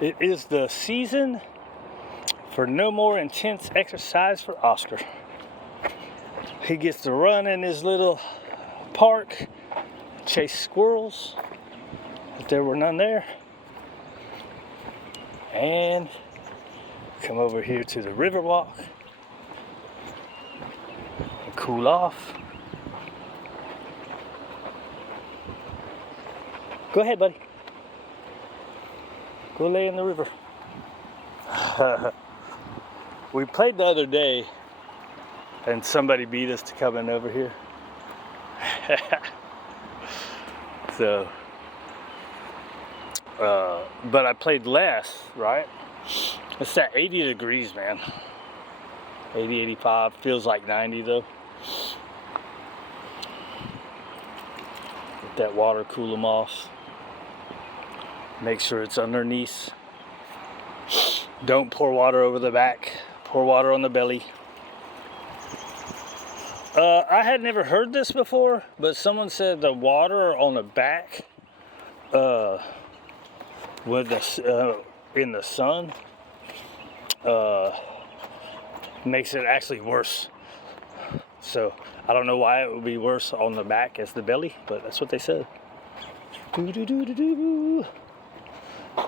It is the season for no more intense exercise for Oscar. He gets to run in his little park, chase squirrels, if there were none there, and come over here to the Riverwalk and cool off. Go ahead, buddy. Go lay in the river. We played the other day and somebody beat us to coming over here. So, but I played less, right? It's at 80 degrees, man. 80, 85, feels like 90 though. Let that water cool them off. Make sure it's underneath. Don't pour water over the back. Pour water on the belly. I had never heard this before, but someone said the water on the back with the in the sun makes it actually worse. So I don't know why it would be worse on the back as the belly, but that's what they said. Do do do do do.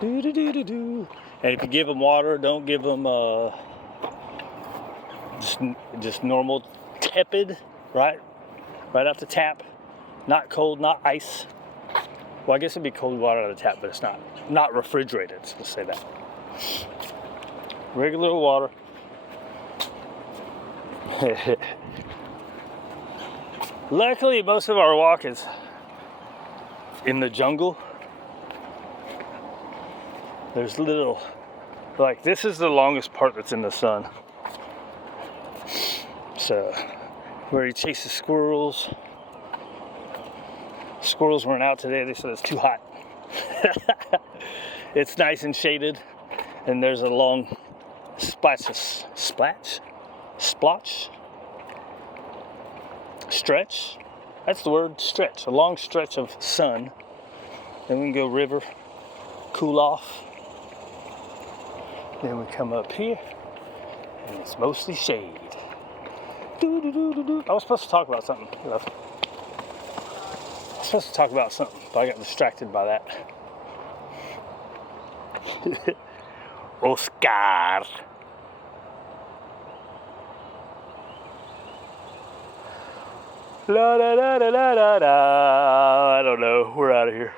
Do do do do do. And if you give them water, don't give them just normal tepid, right off the tap, not cold, not ice. Well, I guess it'd be cold water out of the tap, but it's not refrigerated. Let's say that. Regular water. Luckily, most of our walk is in the jungle. There's little, like this is the longest part that's in the sun. So, where he chases squirrels. Squirrels weren't out today, they said it's too hot. It's nice and shaded, and there's a long stretch. That's the word, stretch. A long stretch of sun. Then we can go river, cool off. Then we come up here, and it's mostly shade. I was supposed to talk about something. I was supposed to talk about something, but I got distracted by that. Oscar. La da da da da da da. I don't know. We're out of here.